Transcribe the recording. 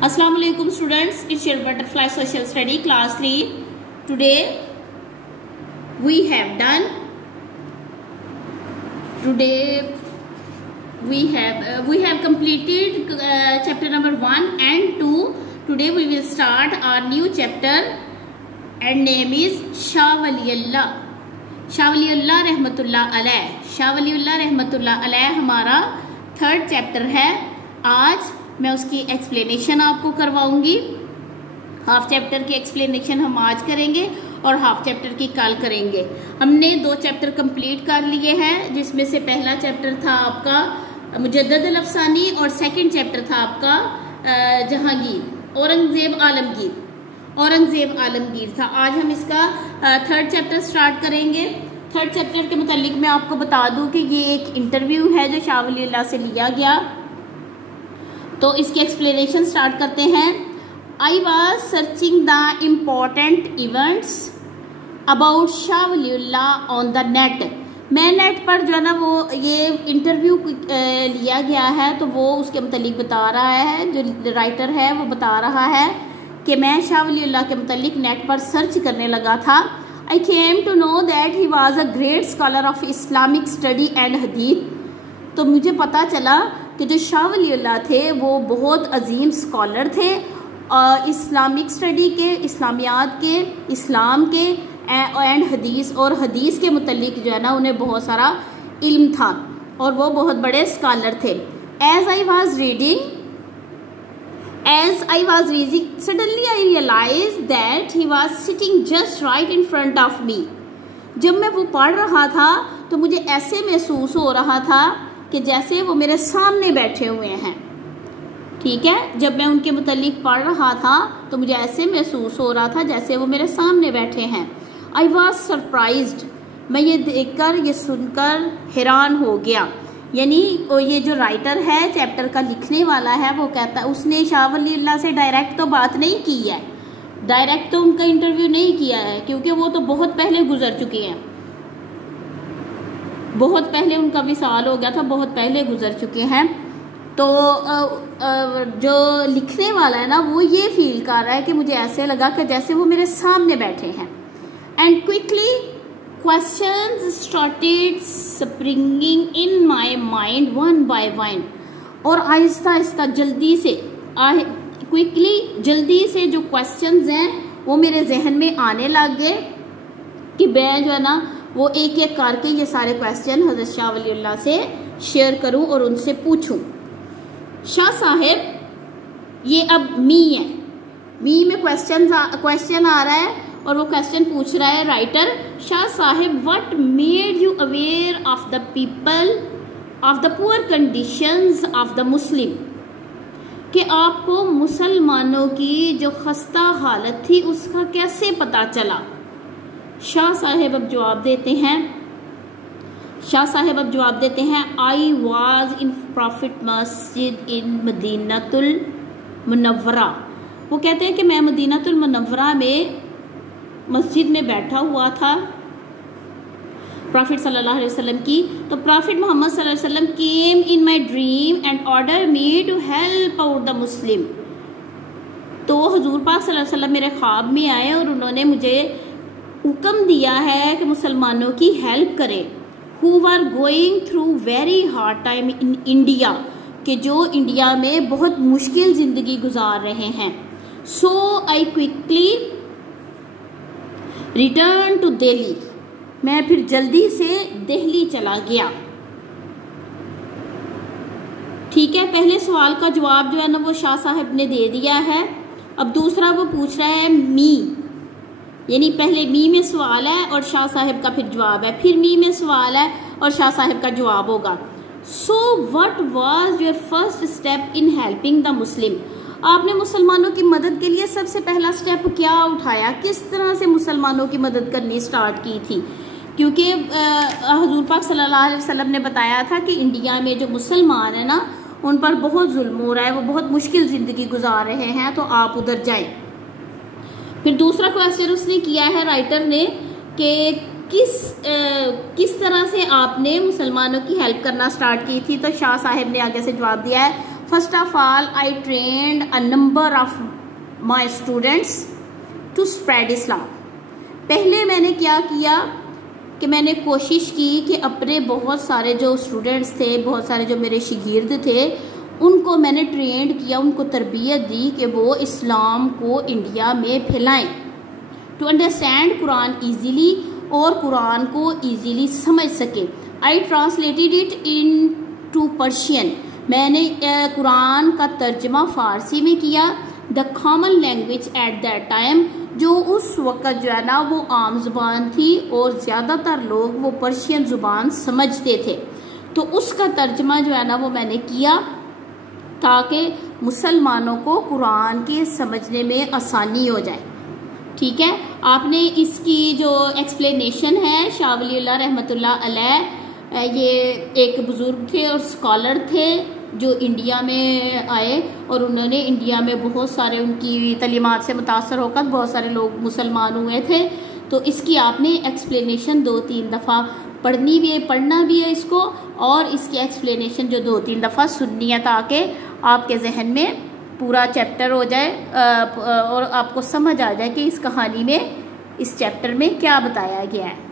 Assalamu alaikum students, it's your butterfly social study class 3. Today we have completed chapter number 1 and 2. Today we will start our new chapter and name is Shah Waliullah. Shah Waliullah रहमतुल्लाह अलैह। शाह वलीउल्लाह रहमतुल्लाह अलैह हमारा third chapter है। आज मैं उसकी explanation आपको करवाऊंगी। हाफ चैप्टर की एक्सप्लेनेशन हम आज करेंगे और हाफ चैप्टर की कल करेंगे। हमने 2 चैप्टर कंप्लीट कर लिए हैं, जिसमें से पहला चैप्टर था आपका मुजद्दद अल अफसानी और सेकंड चैप्टर था आपका जहांगीर औरंगजेब आलमगीर था। आज हम इसका थर्ड चैप्टर स्टार्ट करेंगे। थर्ड चैप्टर के मुतालिक मैं आपको बता दूं कि ये एक इंटरव्यू है जो शाह वलीउल्लाह से लिया गया। तो इसकी एक्सप्लेनेशन स्टार्ट करते हैं। I was searching the important events about Shah Waliullah on the net. मैं नेट पर जो है ना वो ये इंटरव्यू लिया गया है, तो वो उसके मुतालिक बता रहा है। जो राइटर है वो बता रहा है कि मैं शाह वलीउल्लाह के मुतालिक नेट पर सर्च करने लगा था। I came to know that he was a great scholar of Islamic study and hadith. तो मुझे पता चला कि जो शाह वलीउल्लाह थे वो बहुत अजीम स्कॉलर थे इस्लामिक स्टडी के, इस्लामियात के, इस्लाम के एंड हदीस और हदीस के मुतालिक जो है ना उन्हें बहुत सारा इल्म था और वो बहुत बड़े स्कॉलर थे। As I was reading suddenly I realized that he was sitting just right in front of me. जब मैं वो पढ़ रहा था तो मुझे ऐसे महसूस हो रहा था कि जैसे वो मेरे सामने बैठे हुए हैं। ठीक है, जब मैं उनके मुतालिक पढ़ रहा था तो मुझे ऐसे महसूस हो रहा था जैसे वो मेरे सामने बैठे हैं। I was surprised. मैं ये देखकर, ये सुनकर हैरान हो गया। यानी ये जो राइटर है, चैप्टर का लिखने वाला है, वो कहता है उसने शाह वलीउल्लाह से डायरेक्ट तो बात नहीं की है, डायरेक्ट तो उनका इंटरव्यू नहीं किया है, क्योंकि वो तो बहुत पहले गुजर चुके हैं। बहुत पहले उनका विसाल हो गया था, बहुत पहले गुजर चुके हैं। तो जो लिखने वाला है ना वो ये फील कर रहा है कि मुझे ऐसे लगा कि जैसे वो मेरे सामने बैठे हैं। And quickly questions started springing in my mind one by one। और आहिस्ता आहिस्ता जल्दी से जल्दी से जो क्वेश्चंस हैं वो मेरे जहन में आने लग गए कि मैं जो है ना वो एक एक करके ये सारे क्वेश्चन हज़रत शाह वलीउल्लाह से शेयर करूं और उनसे पूछूं। शाह साहेब, ये अब मी है, मी में क्वेश्चन आ रहा है और वो क्वेश्चन पूछ रहा है writer, Shah Sahib what made you aware of the people of the poor conditions of the Muslim. कि आपको मुसलमानों की जो खस्ता हालत थी उसका कैसे पता चला। शाह साहिब अब जवाब देते हैं आई वाज इन प्रॉफिट मस्जिद इन मदीनतुल मुनव्वरा। वो कहते हैं कि मैं मदीनतुल मुनव्वरा में मस्जिद में बैठा हुआ था प्रॉफिट सल्लल्लाहु अलैहि वसल्लम की। तो प्रॉफिट मोहम्मद सल्लल्लाहु अलैहि वसल्लम came in my dream and order me to help out the Muslim. तो हजूर पाक सल्लल्लाहु अलैहि वसल्लम मेरे ख्वाब में आए और उन्होंने मुझे हुक्म दिया है कि मुसलमानों की हेल्प करें। Who were going through very hard time in India, कि जो इंडिया में बहुत मुश्किल ज़िंदगी गुजार रहे हैं। So I quickly return to Delhi. मैं फिर जल्दी से दिल्ली चला गया। ठीक है, पहले सवाल का जवाब जो है ना वो शाह साहब ने दे दिया है। अब दूसरा वो पूछ रहा है मी, यानी पहले मी में सवाल है और शाह साहब का फिर जवाब है, फिर मी में सवाल है और शाह साहब का जवाब होगा। So what was your first step in helping the Muslim. आपने मुसलमानों की मदद के लिए सबसे पहला स्टेप क्या उठाया, किस तरह से मुसलमानों की मदद करनी स्टार्ट की थी। क्योंकि हुजूर पाक सल्लल्लाहु अलैहि वसल्लम ने बताया था कि इंडिया में जो मुसलमान है ना उन पर बहुत जुल्म हो रहा है, वो बहुत मुश्किल ज़िंदगी गुजार रहे हैं, तो आप उधर जाएं। फिर दूसरा क्वेश्चन उसने किया है राइटर ने कि किस तरह से आपने मुसलमानों की हेल्प करना स्टार्ट की थी। तो शाह साहब ने आगे से जवाब दिया है first of all I trained a number of my students to spread Islam. पहले मैंने क्या किया कि मैंने कोशिश की कि अपने बहुत सारे जो स्टूडेंट्स थे, बहुत सारे जो मेरे शागिर्द थे, उनको मैंने ट्रेंड किया, उनको तरबियत दी कि वो इस्लाम को इंडिया में फैलाएं, टू अंडरस्टैंड कुरान ईजीली, और कुरान को ईजीली समझ सके। I translated it into Persian, मैंने कुरान का तर्जमा फ़ारसी में किया। The common language at that time, जो उस वक़्त जो है ना वो आम ज़ुबान थी और ज़्यादातर लोग वो पर्शियन ज़ुबान समझते थे, तो उसका तर्जमा जो है ना वो मैंने किया ताकि मुसलमानों को कुरान के समझने में आसानी हो जाए। ठीक है, आपने इसकी जो एक्सप्लेनेशन है, शाह वलीउल्लाह रहमतुल्लाह अलैह ये एक बुज़ुर्ग थे और स्कॉलर थे जो इंडिया में आए, और उन्होंने इंडिया में बहुत सारे उनकी तलीमात से मुतासर होकर बहुत सारे लोग मुसलमान हुए थे। तो इसकी आपने एक्सप्लेनेशन 2-3 दफ़ा पढ़ना भी है इसको, और इसकी एक्सप्लेनेशन जो 2-3 दफ़ा सुननी है ताकि आपके जहन में पूरा चैप्टर हो जाए और आपको समझ आ जाए कि इस कहानी में, इस चैप्टर में क्या बताया गया है।